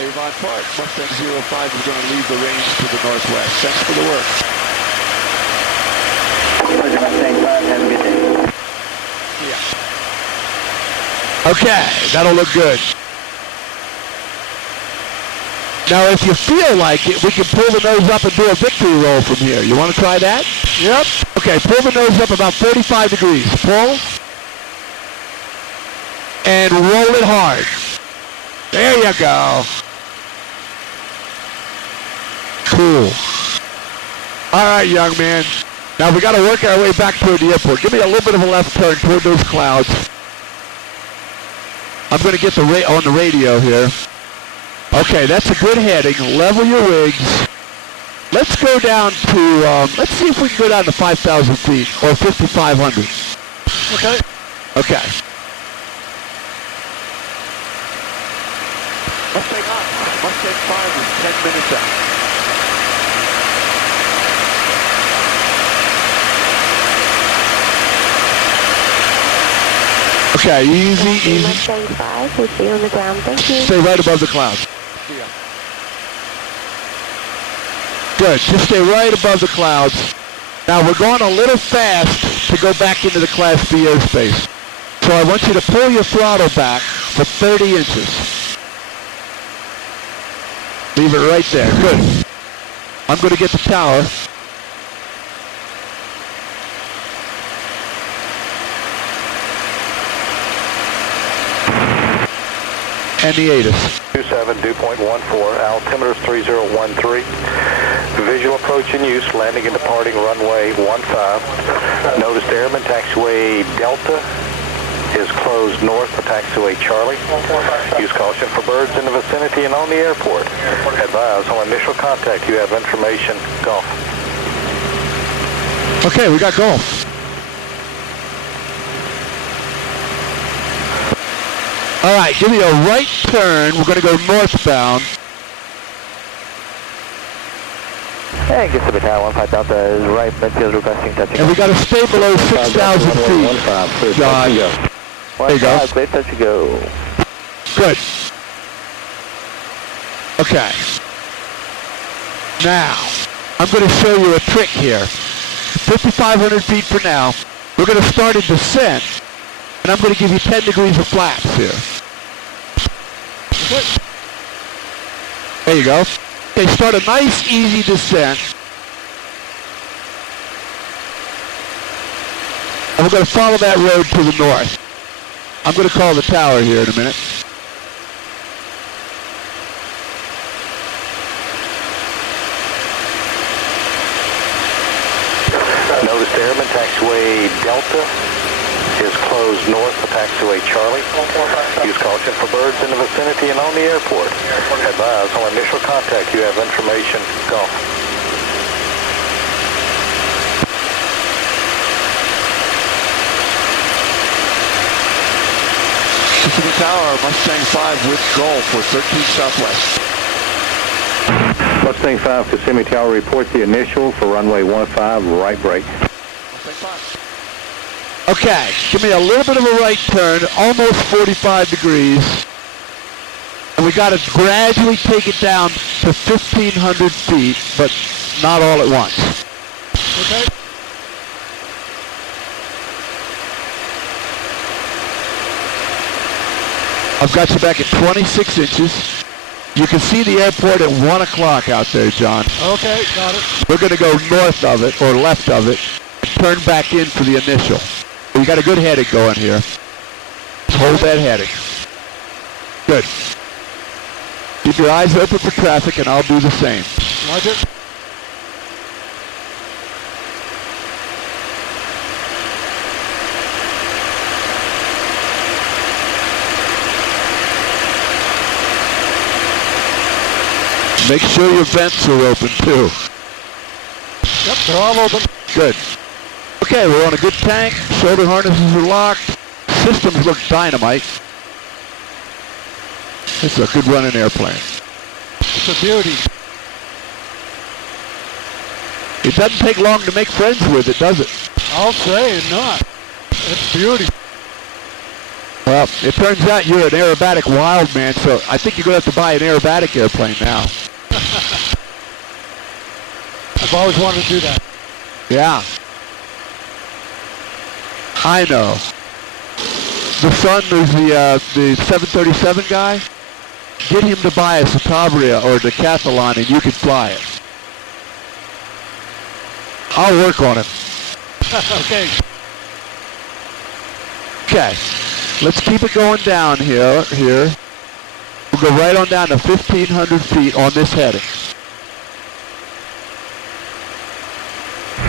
Avon Park, Mustang 05 is going to leave the range to the northwest. Thanks for the work. Roger, Mustang 5, have a good day. Yeah. Okay, that'll look good. Now, if you feel like it, we can pull the nose up and do a victory roll from here. You want to try that? Yep. Okay, pull the nose up about 45 degrees. Pull. And roll it hard. There you go. Cool. All right, young man. Now, we got to work our way back toward the airport. Give me a little bit of a left turn toward those clouds. I'm going to get on the radio here. Okay, that's a good heading. Level your wings. Let's go down to, let's see if we can go down to 5,000 feet or 5,500. Okay. Okay. Mustang up. Mustang 5 is 10 minutes out. Okay, easy, easy. Mustang 5, we'll see you on the ground. Thank you. Stay right above the clouds. Yeah. Good, just stay right above the clouds. Now we're going a little fast to go back into the Class B airspace. So I want you to pull your throttle back for 30 inches. Leave it right there, good. I'm going to get the tower. and the ATIS. 27, dew point 14, altimeter 3013. Visual approach in use, landing and departing runway 15. Notice the airman taxiway Delta is closed north for taxiway Charlie. Use caution for birds in the vicinity and on the airport. Advise on initial contact you have information. Golf. Okay, we got golf. All right, give me a right turn. We're going to go northbound. And Kissimmee Tower 15 Delta is right, midfield requesting touching. And we got to stay below 6,000 feet. John. There you go. Clear, touch and go. Good. Okay. Now, I'm going to show you a trick here. 5,500 feet for now. We're going to start a descent, and I'm going to give you 10 degrees of flaps here. There you go. Okay, start a nice, easy descent. And we're going to follow that road to the north. I'm going to call the tower here in a minute. Notice the airman taxiway Delta is closed north for taxiway Charlie. Use caution for birds in the vicinity and on the airport. Advise on initial contact you have information. Golf. Kissimmee Tower, Mustang 5 with Golf for 13 Southwest. Mustang 5, Kissimmee Tower, report the initial for runway 15, right brake. Okay, give me a little bit of a right turn, almost 45 degrees. And we got to gradually take it down to 1,500 feet, but not all at once. Okay. I've got you back at 26 inches. You can see the airport at 1 o'clock out there, John. Okay, got it. We're going to go north of it, or left of it, turn back in for the initial. We got a good heading going here. Hold that heading. Good. Keep your eyes open for traffic, and I'll do the same. Roger. Make sure your vents are open, too. Yep, they're all open. Good. Okay, we're on a good tank. Shoulder harnesses are locked. Systems look dynamite. It's a good running airplane. It's a beauty. It doesn't take long to make friends with it, does it? I'll say not. It's beauty. Well, it turns out you're an aerobatic wild man, so I think you're going to have to buy an aerobatic airplane now. I've always wanted to do that. Yeah. I know. The son is the 737 guy. Get him to buy a Citabria or a Decathlon and you can fly it. I'll work on it. Okay. Okay. Let's keep it going down here. We'll go right on down to 1,500 feet on this heading.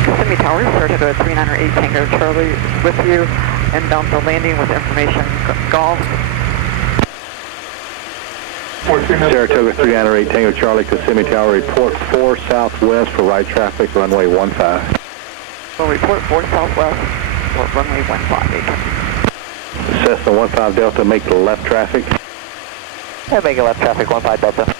Kissimmee Tower, Saratoga 3908 Tango Charlie with you. Inbound to landing with information. Golf. Saratoga 308 Tango Charlie, Kissimmee Tower, report 4 southwest for right traffic, runway 15. We'll report 4 southwest for runway 15. Cessna 15 Delta, make the left traffic. And make a left traffic 15 Delta.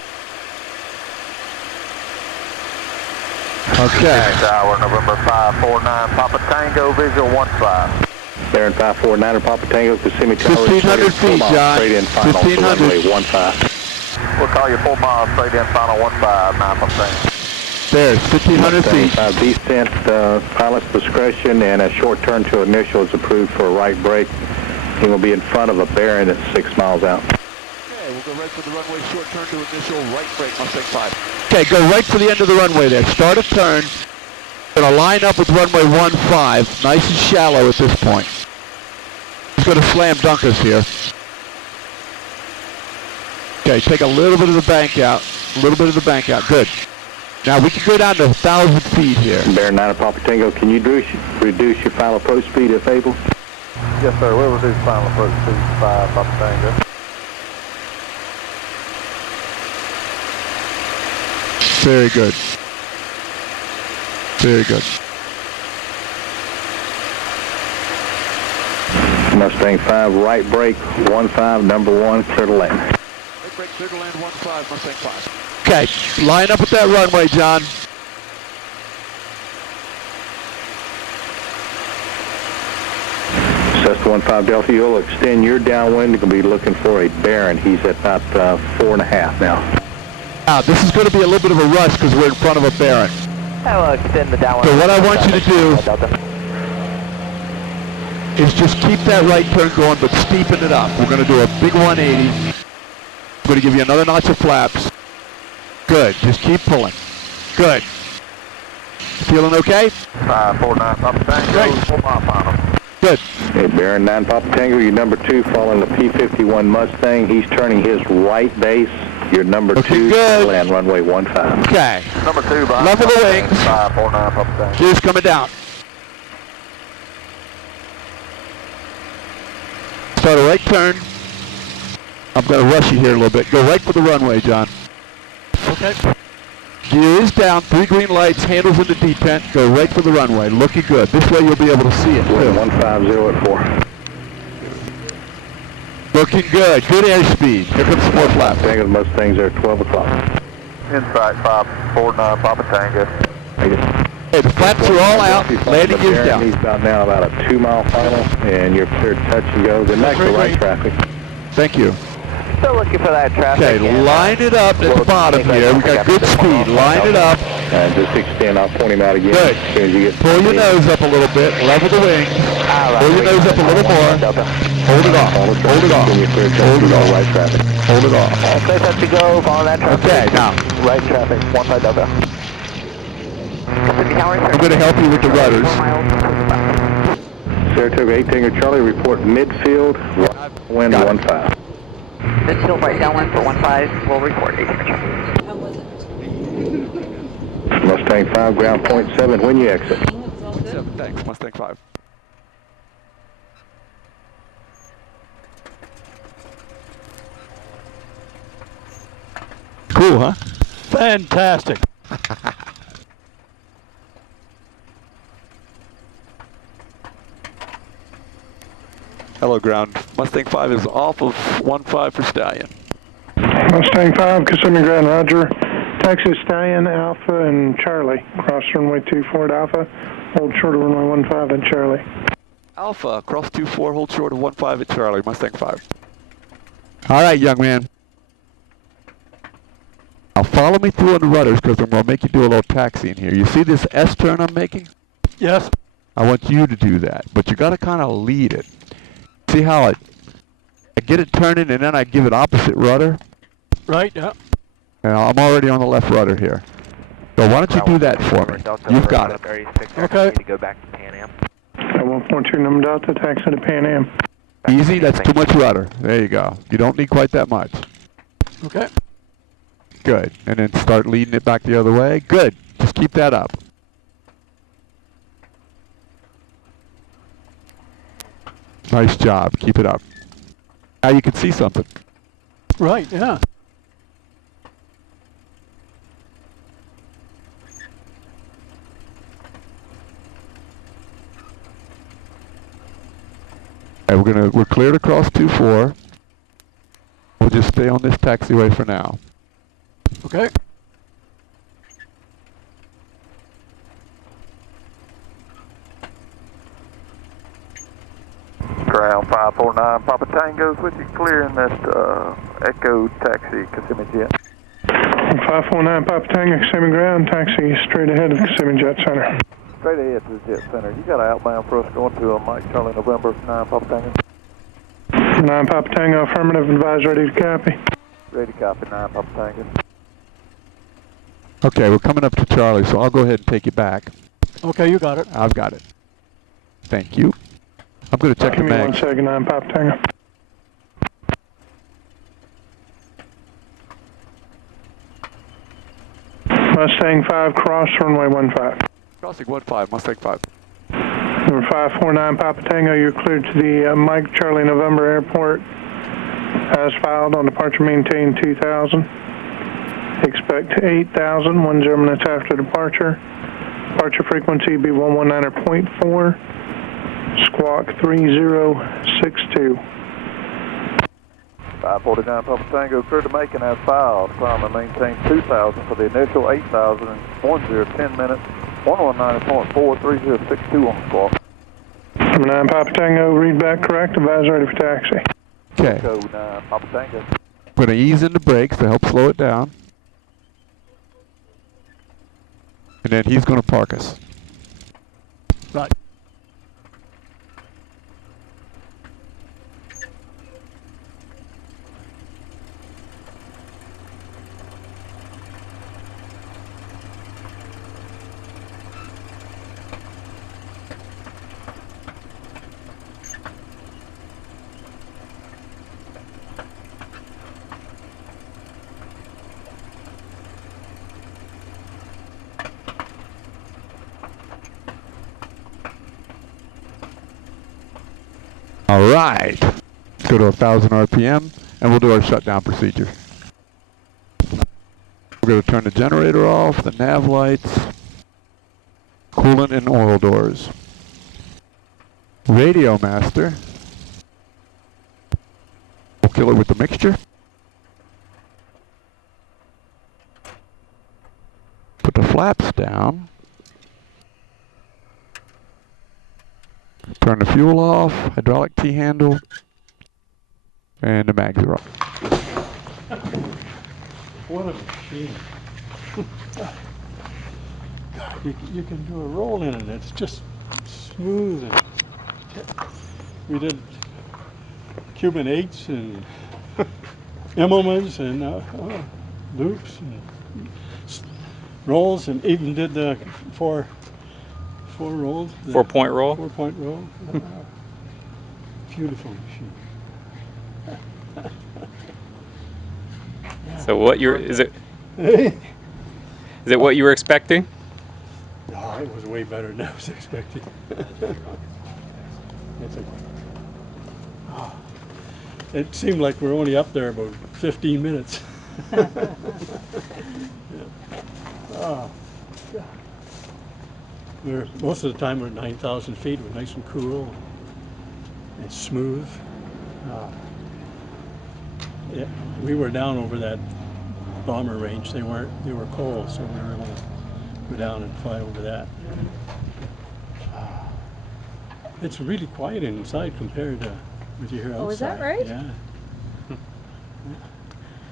Okay. Tower, November 549, Papa Tango, visual 15. Baron 549, Papa Tango, Kissimmee Tower. 1,500 feet, John. Straight in final, 1,500. runway 15. We'll call you 4 miles straight in final 15, 9 Mustang. There's 1,500 feet. Descent, pilot's discretion, and a short turn to initial is approved for a right brake. He will be in front of a bearing that's 6 miles out. Okay, we'll go right for the runway, short turn to initial, right brake, Mustang 5. Okay, go right for the end of the runway there. Start a turn. Going to line up with runway 15, nice and shallow at this point. He's going to slam dunk us here. Okay, take a little bit of the bank out. A little bit of the bank out. Good. Now we can go down to 1,000 feet here. Bear 9 Papa Tango, can you reduce your final approach speed if able? Yes, sir. We'll reduce final approach speed 5 Papa Tango. Very good. Very good. Mustang 5, right brake, 15, number 1, clear to land. Right brake, clear to land, 15, Mustang 5. Okay, line up with that runway, John. Cessna 15 Delta, you'll extend your downwind. You're going to be looking for a Baron. He's at about 4.5 now. Now, this is going to be a little bit of a rush because we're in front of a Baron. I will extend the downwind. So what I want you to do is just keep that right turn going, but steepen it up. We're going to do a big 180. I'm going to give you another notch of flaps. Good. Just keep pulling. Good. Feeling okay? 549 Papa Tango, 4 mile final. Good. Okay, Baron 9 Papa Tango, your number 2 following the P-51 Mustang. He's turning his right base. Your number 2 good. Land runway 15. Okay. Number 2 by Level the wings. 549 Papa Tango. Gears coming down. Start a right turn. I'm going to rush you here a little bit. Go right for the runway, John. Okay. Gear is down, 3 green lights, handles in the detent. Go right for the runway. Looking good. This way you'll be able to see it. Wind 150 at 4. Looking good. Good airspeed. Here comes some more flaps. Tango Mustangs are 12 o'clock. Insight 549 Papa Tango. Hey, the flaps are all out. Landing gears down. He's about now about a 2 mile final, and you're cleared to touch and go. Then back to right traffic. Thank you. Still looking for that traffic. Okay, line it up at the bottom here. We got good speed. Line it up. Just extend. I'll point him out again. Good. As soon as you get Pull your nose up a little bit. Level the wings. Pull your nose up a little more. Hold it off. Hold it off. Hold it off. Right traffic. Hold it off. Clear touch to go. Follow that traffic. Okay, now. Right traffic. 15 Delta. I'm going to help you with the rudders. Saratoga 8 Tango Charlie, report midfield. Wind 15. Midfield right downwind for 15. We'll report 8 Tango Charlie. Mustang 5, ground point 7, when you exit. 7, thanks, Mustang 5. Cool, huh? Fantastic. Hello, ground. Mustang 5 is off of 15 for Stallion. Mustang 5, Kissimmee Grand Roger. Taxi Stallion, Alpha, and Charlie. Cross runway 24 at Alpha. Hold short of runway 15 at Charlie. Alpha, cross 24, hold short of 15 at Charlie, Mustang 5. All right, young man. Now follow me through on the rudders because I'm going to make you do a little taxiing here. You see this S turn I'm making? Yes. I want you to do that, but you got to kind of lead it. See how I get it turning and then I give it opposite rudder? Right, yeah. Now, I'm already on the left rudder here. So why don't you do that for me? You've got it. Okay. To go back to Pan Am. 142 number Delta, taxi to Pan Am. Easy, that's too much rudder. There you go. You don't need quite that much. Okay. Good. And then start leading it back the other way. Good. Just keep that up. Nice job. Keep it up. Now you can see something. Right, yeah. Okay, we're cleared across 24. We'll just stay on this taxiway for now. Okay. Ground 549 Papa Tango's with you, clearing that Echo Taxi Kissimmee Jet. 549 Papa Tango, Kissimmee Ground, taxi straight ahead of Kissimmee Jet Center. Straight ahead to the Jet Center. You got an outbound for us going to Mike Charlie November 9 Papa Tango. 9 Papa Tango, affirmative, advise, ready to copy. Ready to copy 9 Papa Tango. Okay, we're coming up to Charlie, so I'll go ahead and take you back. Okay, you got it. I've got it. Thank you. I'm going to check the Give me mag. 1 second, 9 Papa Tango. Mustang 5, cross runway 15. Crossing 15, Mustang 5. Number 549 Papa Tango, you're cleared to the Mike Charlie November Airport. As filed on departure maintain 2000. Expect 8,000, 10 minutes after departure. Departure frequency be 119.4. Squawk 3062. 549 Papa Tango, cleared to Macon as filed. Climb and maintain 2,000 for the initial 8,000 and 10 minutes. 119.4, 3062 on the squawk. Number 9 Papa Tango, read back correct, advise ready for taxi. Okay. Code 9 Papa Tango. I'm going to ease into brakes to help slow it down. And then he's going to park us. Right. All right. Let's go to 1,000 RPM, and we'll do our shutdown procedure. We're going to turn the generator off, the nav lights, coolant and oil doors. Radio master. We'll kill it with the mixture. Put the flaps down. Turn the fuel off, hydraulic T-handle, and the mags are off. What a machine. God, you can do a roll in it. It's just smooth. And we did Cuban 8s and Immelmans and loops and rolls, and even did the four rolls. 4-point roll? 4-point roll. Beautiful machine. So what is it what you were expecting? No, it was way better than I was expecting. It seemed like we're only up there about 15 minutes. Oh, God. Most of the time we're at 9,000 feet. We're nice and cool and smooth. Yeah, we were down over that bomber range. They were cold, so we were able to go down and fly over that. It's really quiet inside compared to what you hear outside. Oh, is that right? Yeah.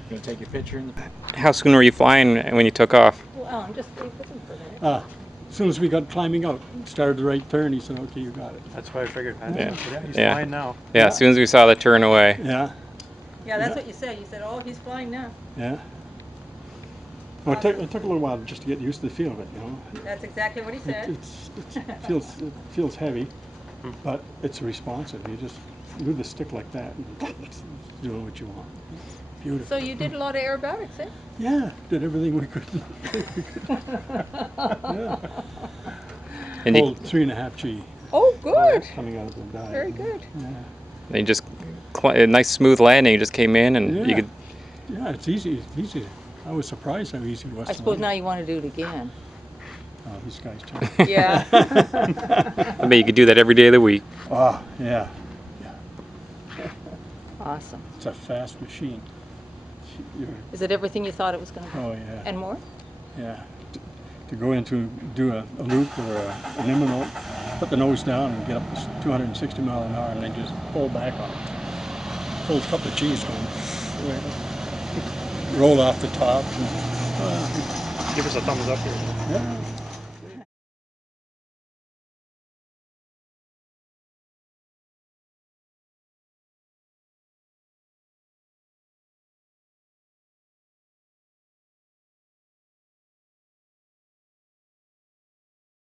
Gonna take your picture in the back. How soon were you flying when you took off? Well, I'm just looking for that. As soon as we got climbing out, started the right turn, he said, okay, you got it. That's what I figured. Yeah. He's Yeah. flying now. Yeah, as soon as we saw the turn away. Yeah. Yeah, that's what you said. You said, oh, he's flying now. Yeah. Well, it took a little while just to get used to the feel of it, you know. That's exactly what he said. It feels heavy, but it's responsive. You just move the stick like that and it's doing what you want. Beautiful. So you did a lot of aerobatics, eh? Yeah, did everything we could. Yeah. And Hold 3.5 G. Oh, good. Coming out of the dive. Very good. Yeah. And you just a nice smooth landing. You just came in and you could. Yeah, it's easy. It's easy. I was surprised how easy it was. I suppose now you want to do it again. Oh, these guys too. Yeah. I bet you could do that every day of the week. Oh, yeah. Awesome. It's a fast machine. Is it everything you thought it was going to be? Oh, yeah. And more? Yeah. To go into do a loop or an imminent, put the nose down and get up to 260 miles an hour and then just pull back on it. Pull a couple of G's going. Roll off the top. Give us a thumbs up here. Yeah.